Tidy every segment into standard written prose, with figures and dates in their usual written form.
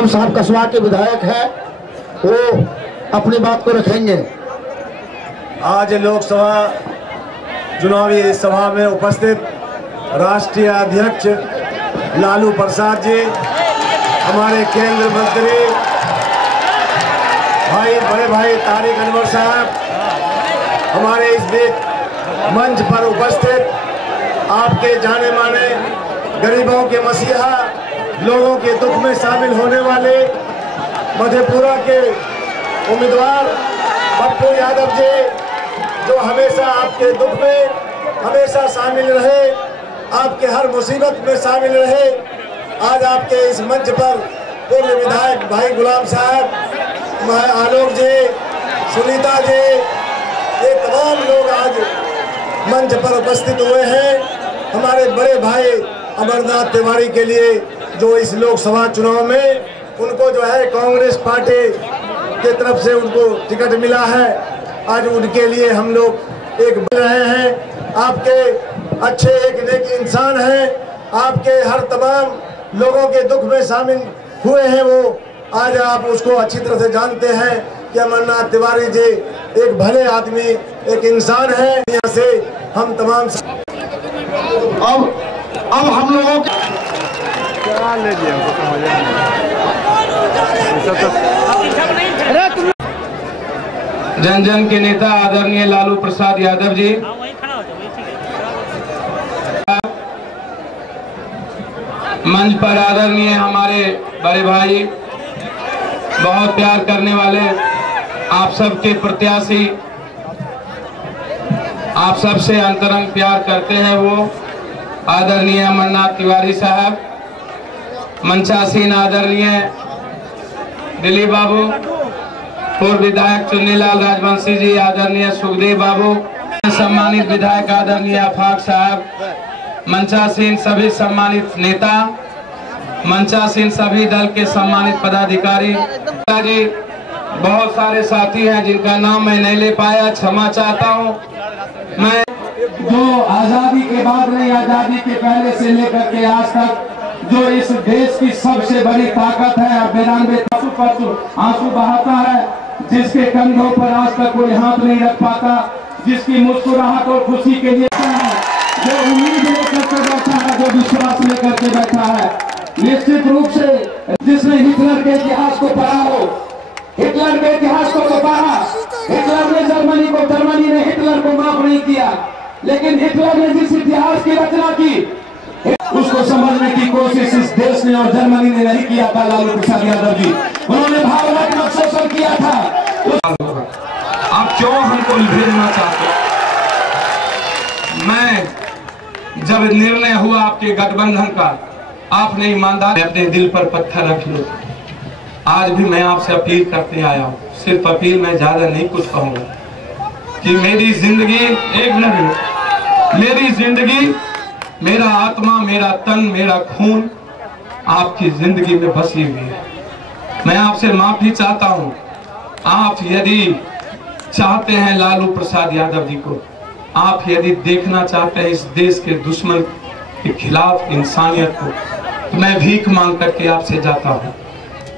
आलम साहब कसबा के विधायक है, वो अपनी बात को रखेंगे। आज लोकसभा चुनावी सभा में उपस्थित राष्ट्रीय अध्यक्ष लालू प्रसाद जी, हमारे केंद्र मंत्री बड़े भाई तारिक अनवर साहब, हमारे इस बीच मंच पर उपस्थित आपके जाने माने गरीबों के मसीहा, लोगों के दुख में शामिल होने वाले मधेपुरा के उम्मीदवार पप्पू यादव जी, जो हमेशा आपके दुख में हमेशा शामिल रहे, आपके हर मुसीबत में शामिल रहे। आज आपके इस मंच पर पूर्व विधायक भाई गुलाम साहब, आलोक जी, सुनीता जी, ये तमाम लोग आज मंच पर उपस्थित हुए हैं। हमारे बड़े भाई अमरनाथ तिवारी के लिए जो इस लोकसभा चुनाव में उनको जो है कांग्रेस पार्टी की तरफ से उनको टिकट मिला है, आज उनके लिए हम लोग एक बन रहे हैं। आपके अच्छे एक नेक इंसान हैं, आपके हर तमाम लोगों के दुख में शामिल हुए हैं वो, आज आप उसको अच्छी तरह से जानते हैं कि अमरनाथ तिवारी जी एक भले आदमी, एक इंसान है। यहाँ से हम तमाम अब हम लोगों के जन जन के नेता आदरणीय लालू प्रसाद यादव जी, मंच पर आदरणीय हमारे बड़े भाई, बहुत प्यार करने वाले, आप सबके प्रत्याशी, आप सबसे अंतरंग प्यार करते हैं वो आदरणीय अमरनाथ तिवारी साहब, मंचासीन आदरणीय दिलीप बाबू, पूर्व विधायक चुन्नीलाल राजवंशी जी, आदरणीय सुखदेव बाबू, सम्मानित विधायक आदरणीय आफाक साहब, मंचासीन सभी सम्मानित नेता, मंचासीन सभी दल के सम्मानित पदाधिकारी जी, बहुत सारे साथी हैं जिनका नाम मैं नहीं ले पाया, क्षमा चाहता हूं। मैं जो आजादी के बाद नहीं, आजादी के पहले से लेकर के आज तक जो इस देश की सबसे बड़ी ताकत है, 92 आंसू बहाता है, जिसके कंधों पर आज तक कोई हाथ नहीं रख पाता, जिसकी मुस्कुराहट और खुशी के लिए है, जो उम्मीद लेकर के बैठा है, जो विश्वास लेकर के बैठा है, निश्चित रूप से जिसने हिटलर के इतिहास को पढ़ा हो, हिटलर के इतिहास को पढ़ा, हिटलर ने जर्मनी ने हिटलर को माफ नहीं किया, लेकिन हिटलर ने जिस इतिहास की रचना की उसको समझने की कोशिश इस देश ने और जर्मनी ने नहीं किया था। लालू प्रसाद यादव जी, उन्होंने भावनात्मक शोषण किया था। आप क्यों हमको भेजना चाहते? मैं जब निर्णय हुआ आपके गठबंधन का, आपने ईमानदार अपने दिल पर पत्थर रख लो। आज भी मैं आपसे अपील करते आया हूँ, सिर्फ अपील, मैं ज्यादा नहीं कुछ कहूँगा, कि मेरी जिंदगी एक मिनट, मेरी जिंदगी, मेरा आत्मा, मेरा तन, मेरा खून आपकी जिंदगी में बसी हुई है। मैं आपसे माफी चाहता हूँ। आप यदि चाहते हैं लालू प्रसाद यादव जी को, आप यदि देखना चाहते हैं इस देश के दुश्मन के खिलाफ इंसानियत को, तो मैं भीख मांग करके आपसे जाता हूँ।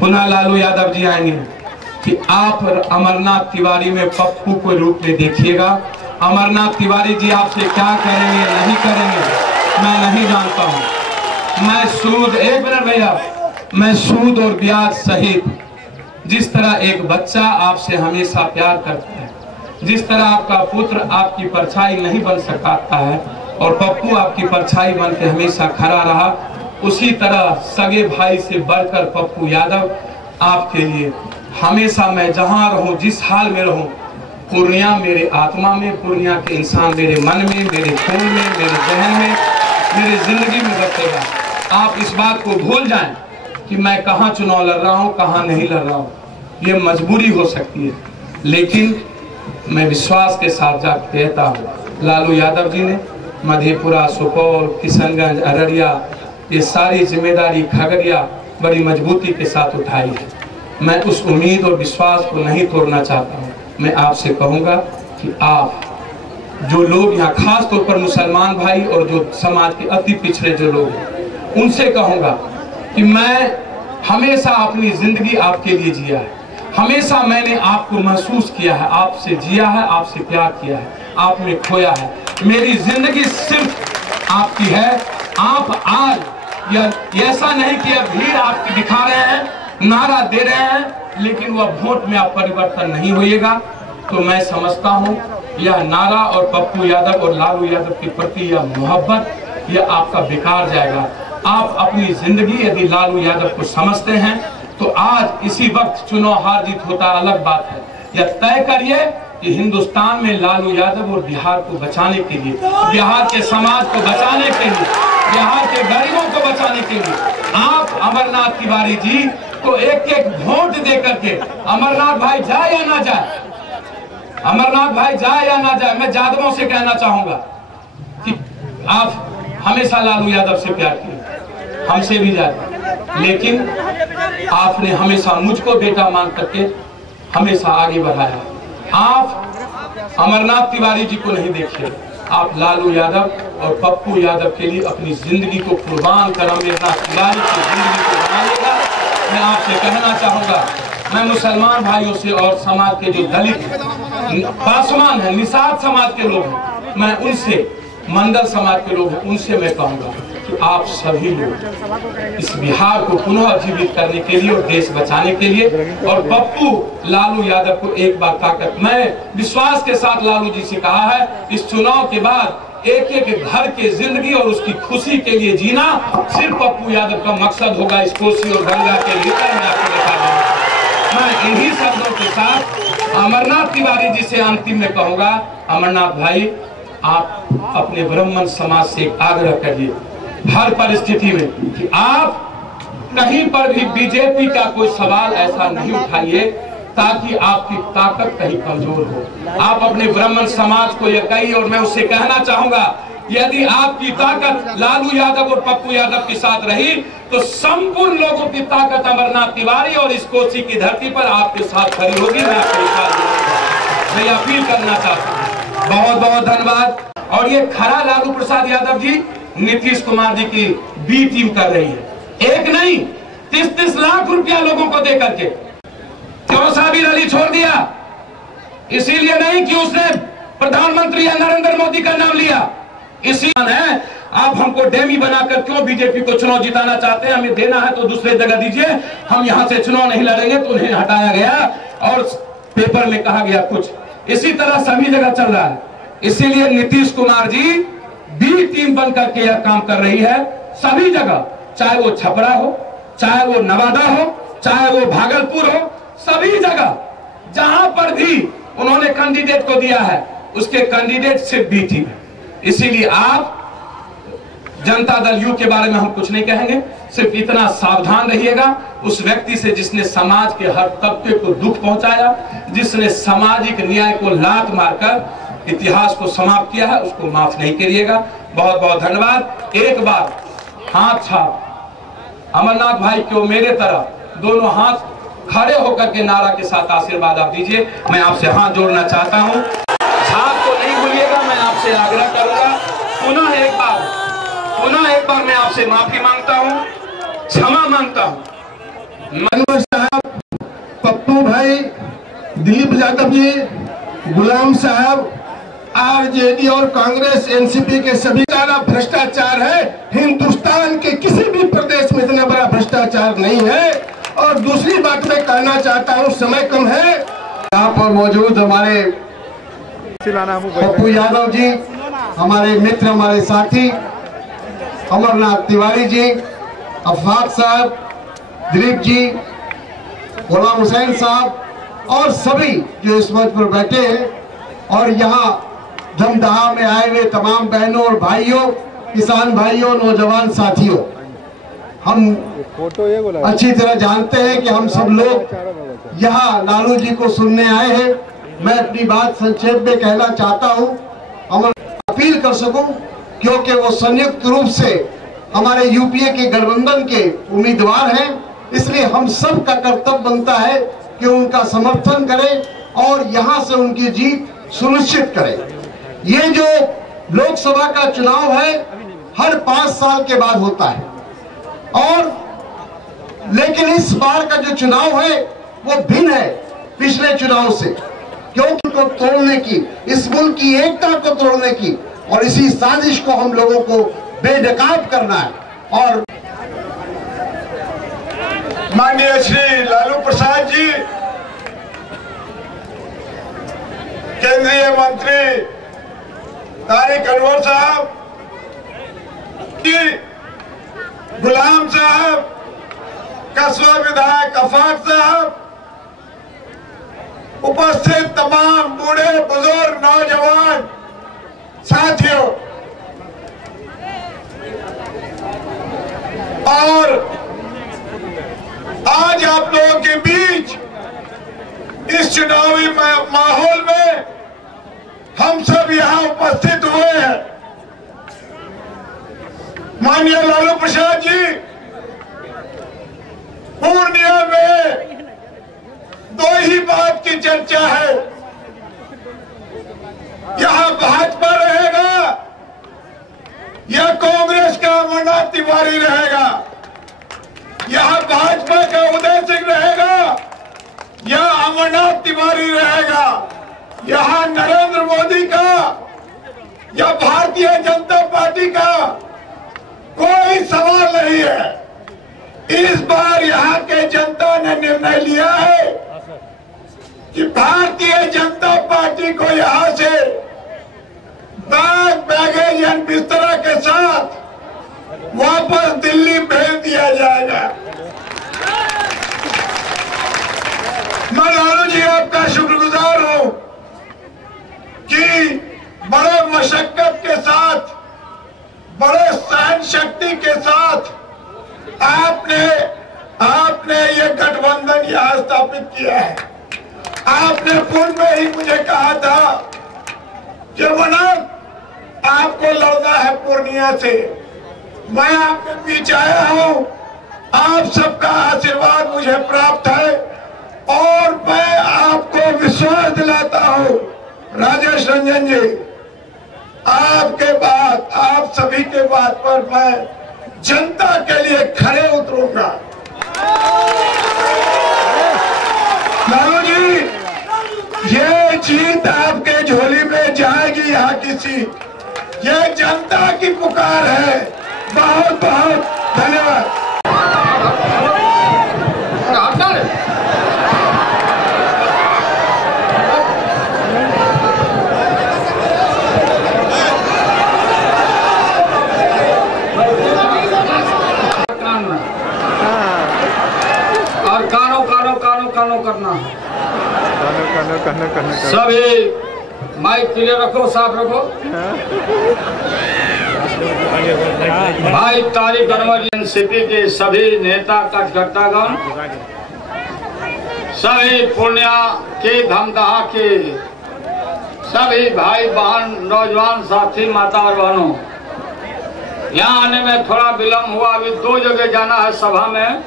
पुनः लालू यादव जी आएंगे कि आप अमरनाथ तिवारी में पप्पू को रूप में देखिएगा। अमरनाथ तिवारी जी आपसे क्या करेंगे नहीं करेंगे मैं नहीं जानता हूँ। मैं सूद, एक मिनट भैया, मैं सूद और ब्याज सहित जिस तरह एक बच्चा आपसे हमेशा प्यार करता है, जिस तरह आपका पुत्र आपकी परछाई नहीं बन सकता है और पप्पू आपकी परछाई बन के हमेशा खड़ा रहा, उसी तरह सगे भाई से बढ़कर पप्पू यादव आपके लिए हमेशा, मैं जहां रहूं, जिस हाल में रहूं, पूर्णिया मेरे आत्मा में, पूर्णिया के इंसान मेरे मन में, मेरे खून में, मेरे जहन में, मेरी जिंदगी में बचेगा। आप इस बात को भूल जाएं कि मैं कहां चुनाव लड़ रहा हूं, कहां नहीं लड़ रहा हूं। ये मजबूरी हो सकती है, लेकिन मैं विश्वास के साथ कहता हूं, लालू यादव जी ने मधेपुरा, सुपौल, किशनगंज, अररिया, ये सारी जिम्मेदारी खगड़िया बड़ी मजबूती के साथ उठाई है। मैं उस उम्मीद और विश्वास को नहीं तोड़ना चाहता हूँ। मैं आपसे कहूँगा कि आप जो लोग यहाँ, खास तौर पर मुसलमान भाई और जो समाज के अति पिछड़े जो लोग हैं, उनसे कहूँगा कि मैं हमेशा अपनी जिंदगी आपके लिए जिया है, हमेशा मैंने आपको महसूस किया है, आपसे जिया है, आपसे प्यार किया है, आप में खोया है। मेरी जिंदगी सिर्फ आपकी है। आप आज ऐसा नहीं कि अब भीड़ आपकी दिखा रहे हैं, नारा दे रहे हैं, लेकिन वह वोट में आप परिवर्तन नहीं होइएगा। तो मैं समझता हूं यह नारा और पप्पू यादव और लालू यादव के प्रति यह मोहब्बत यह आपका बेकार जाएगा। आप अपनी जिंदगी यदि लालू यादव को समझते हैं तो आज इसी वक्त चुनाव हार जीत होता अलग बात है। यह तय करिए कि हिंदुस्तान में लालू यादव और बिहार को बचाने के लिए, बिहार के समाज को बचाने के लिए, बिहार के गरीबों को बचाने के लिए आप अमरनाथ तिवारी जी को एक एक वोट दे करके, अमरनाथ भाई जाए या ना जाए, अमरनाथ भाई जाए या ना जाए, मैं यादवों से कहना चाहूंगा कि आप हमेशा लालू यादव से प्यार किए, हमसे भी ज्यादा, लेकिन आपने हमेशा मुझको बेटा मान करके हमेशा आगे बढ़ाया। आप अमरनाथ तिवारी जी को नहीं देखिए, आप लालू यादव और पप्पू यादव के लिए अपनी जिंदगी को कुर्बान कर अमरनाथ तिवारी की जिंदगी को बनाएगा। मैं आपसे कहना चाहूंगा, मैं मुसलमान भाइयों से और समाज के जो दलित पासवान है, निषाद समाज के लोग हैं, मैं उनसे, मंडल समाज के लोग हैं, उनसे मैं कहूंगा कि आप सभी लोग इस बिहार को पुनः जीवित करने के लिए और देश बचाने के लिए, और पप्पू लालू यादव को एक बार ताकत, मैं विश्वास के साथ लालू जी से कहा है, इस चुनाव के बाद एक एक घर के जिंदगी और उसकी खुशी के लिए जीना सिर्फ पप्पू यादव का मकसद होगा। इस कोसी और गंगा के लेकर मैं आपको बता दूंगा। मैं इन्हीं शब्दों के साथ अमरनाथ तिवारी जी से अंतिम में कहूंगा, अमरनाथ भाई आप अपने ब्राह्मण समाज से आग्रह करिए हर परिस्थिति में कि आप कहीं पर भी बीजेपी का कोई सवाल ऐसा नहीं उठाइए ताकि आपकी ताकत कहीं कमजोर हो। आप अपने ब्राह्मण समाज को यह कहिए, और मैं उससे कहना चाहूंगा यदि आपकी ताकत लालू यादव और पप्पू यादव के साथ रही तो संपूर्ण लोगों की ताकत अमरनाथ तिवारी और इस कोसी की धरती पर आपके साथ खड़ी होगी। मैं आपके साथ मैं अपील करना चाहता हूँ। बहुत बहुत धन्यवाद। और ये खरा लालू प्रसाद यादव जी नीतीश कुमार जी की बी टीम कर रही है, एक नहीं 30-30 लाख रुपया लोगों को दे करके। क्यों साबिर अली छोड़ दिया? इसीलिए नहीं कि उसने प्रधानमंत्री नरेंद्र मोदी का नाम लिया, इसी है आप हमको डेमी बनाकर क्यों बीजेपी को चुनाव जिताना चाहते हैं? हमें देना है तो दूसरे जगह दीजिए, हम यहां से चुनाव नहीं लड़ेंगे। तो उन्हें हटाया गया और पेपर में कहा गया कुछ, इसी तरह सभी जगह चल रहा है। इसीलिए नीतीश कुमार जी बी टीम बनकर के यह काम कर रही है सभी जगह, चाहे वो छपरा हो, चाहे वो नवादा हो, चाहे वो भागलपुर हो, सभी जगह जहां पर भी उन्होंने कैंडिडेट को दिया है उसके कैंडिडेट सिर्फ बी टीम है। इसीलिए आप जनता दल यू के बारे में हम कुछ नहीं कहेंगे, सिर्फ इतना सावधान रहिएगा उस व्यक्ति से जिसने समाज के हर तबके को दुख पहुंचाया, जिसने सामाजिक न्याय को लात मारकर इतिहास को समाप्त किया है, उसको माफ नहीं करिएगा। बहुत बहुत धन्यवाद। एक बार हाथ छाप अमरनाथ भाई को मेरे तरफ दोनों हाथ खड़े होकर के नारा के साथ आशीर्वाद आप दीजिए। मैं आपसे हाथ जोड़ना चाहता हूं, छाप को नहीं भूलिएगा। मैं आपसे आग्रह करूंगा, पुनः एक बार मैं आपसे माफी मांगता हूं, क्षमा मांगता हूं। मनोहर साहब, पप्पू भाई, दिलीप यादव जी, गुलाम साहब, आरजेडी और कांग्रेस एनसीपी के सभी सारा भ्रष्टाचार है। हिंदुस्तान के किसी भी प्रदेश में इतना बड़ा भ्रष्टाचार नहीं है। और दूसरी बात मैं कहना चाहता हूं, समय कम है, यहाँ पर मौजूद हमारे पप्पू यादव जी, हमारे मित्र, हमारे साथी अमरनाथ तिवारी जी, अफाक साहब, दिलीप जी, गुलाम हुसैन साहब और सभी जो इस मंच पर बैठे हैं, और यहाँ धमदाहा में आए हुए तमाम बहनों और भाइयों, किसान भाइयों, नौजवान साथियों, हम अच्छी तरह जानते हैं कि हम सब लोग यहाँ लालू जी को सुनने आए हैं। मैं अपनी बात संक्षेप में कहना चाहता हूँ, हम अपील कर सकूं, क्योंकि वो संयुक्त रूप से हमारे यूपीए के गठबंधन के उम्मीदवार हैं। इसलिए हम सब का कर्तव्य बनता है कि उनका समर्थन करें और यहाँ से उनकी जीत सुनिश्चित करें। ये जो लोकसभा का चुनाव है हर 5 साल के बाद होता है, और लेकिन इस बार का जो चुनाव है वो भिन्न है पिछले चुनाव से, क्योंकि को तोड़ने की, इस मुल्क की एकता को तोड़ने की, और इसी साजिश को हम लोगों को बेनकाब करना है। और माननीय श्री लालू प्रसाद जी, केंद्रीय मंत्री तारिक अनवर साहब, गुलाम साहब, कस्बा विधायक आफाक साहब, उपस्थित तमाम बूढ़े बुजुर्ग नौजवान साथियों, और आज आप लोगों के बीच इस चुनावी माहौल में हम सब यहाँ उपस्थित हुए हैं। माननीय लालू प्रसाद जी, पूर्णिया में दो ही बात की चर्चा है, यहाँ भाजपा रहेगा या कांग्रेस का अमरनाथ तिवारी रहेगा, यहाँ भाजपा का उदय सिंह रहेगा या अमरनाथ तिवारी रहेगा, यहाँ नरेंद्र मोदी का या भारतीय जनता पार्टी का कोई सवाल नहीं है। इस बार यहाँ के जनता ने निर्णय लिया है कि भारतीय जनता पार्टी को यहाँ से बैग बैगेज एंड बिस्तरा के साथ वापस दिल्ली भेज दिया जाएगा। मैं लालू जी आपका शुक्रगुजार हूं कि बड़े मशक्कत के साथ, बड़े सहन शक्ति के साथ आपने ये गठबंधन यहाँ स्थापित किया है। आपने पूर्व में ही मुझे कहा था कि रघुनाथ आपको लड़ना है पूर्णिया से, मैं आपके बीच आया हूं, आप सबका आशीर्वाद मुझे प्राप्त है और मैं आपको विश्वास दिलाता हूं राजेश रंजन जी, आपके बाद, आप सभी के बात पर मैं जनता के लिए खड़े उतरूंगा। लालू जी, ये जीत आपके झोली में जाएगी यहाँ की सीट, ये जनता की पुकार है। बहुत बहुत धन्यवाद। और कानो करना है। सभी माइक क्लियर रखो, साफ रखो। भाई तारिक अनवर एनसीपी के सभी नेता कार्यकर्तागण, सभी पूर्णिया के धमदाहा के सभी भाई बहन, नौजवान साथी, माता और बहनों, यहाँ आने में थोड़ा विलम्ब हुआ। अभी 2 जगह जाना है सभा में।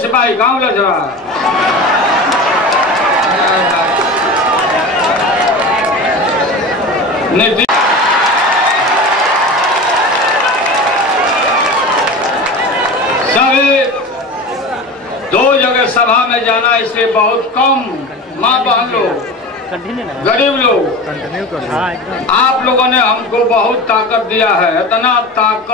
सिपाही गाँव लग रहा है। सभी 2 जगह सभा में जाना, इसलिए बहुत कम माँ बहन लोग, गरीब लोग, आप लोगों ने हमको बहुत ताकत दिया है। इतना ताकत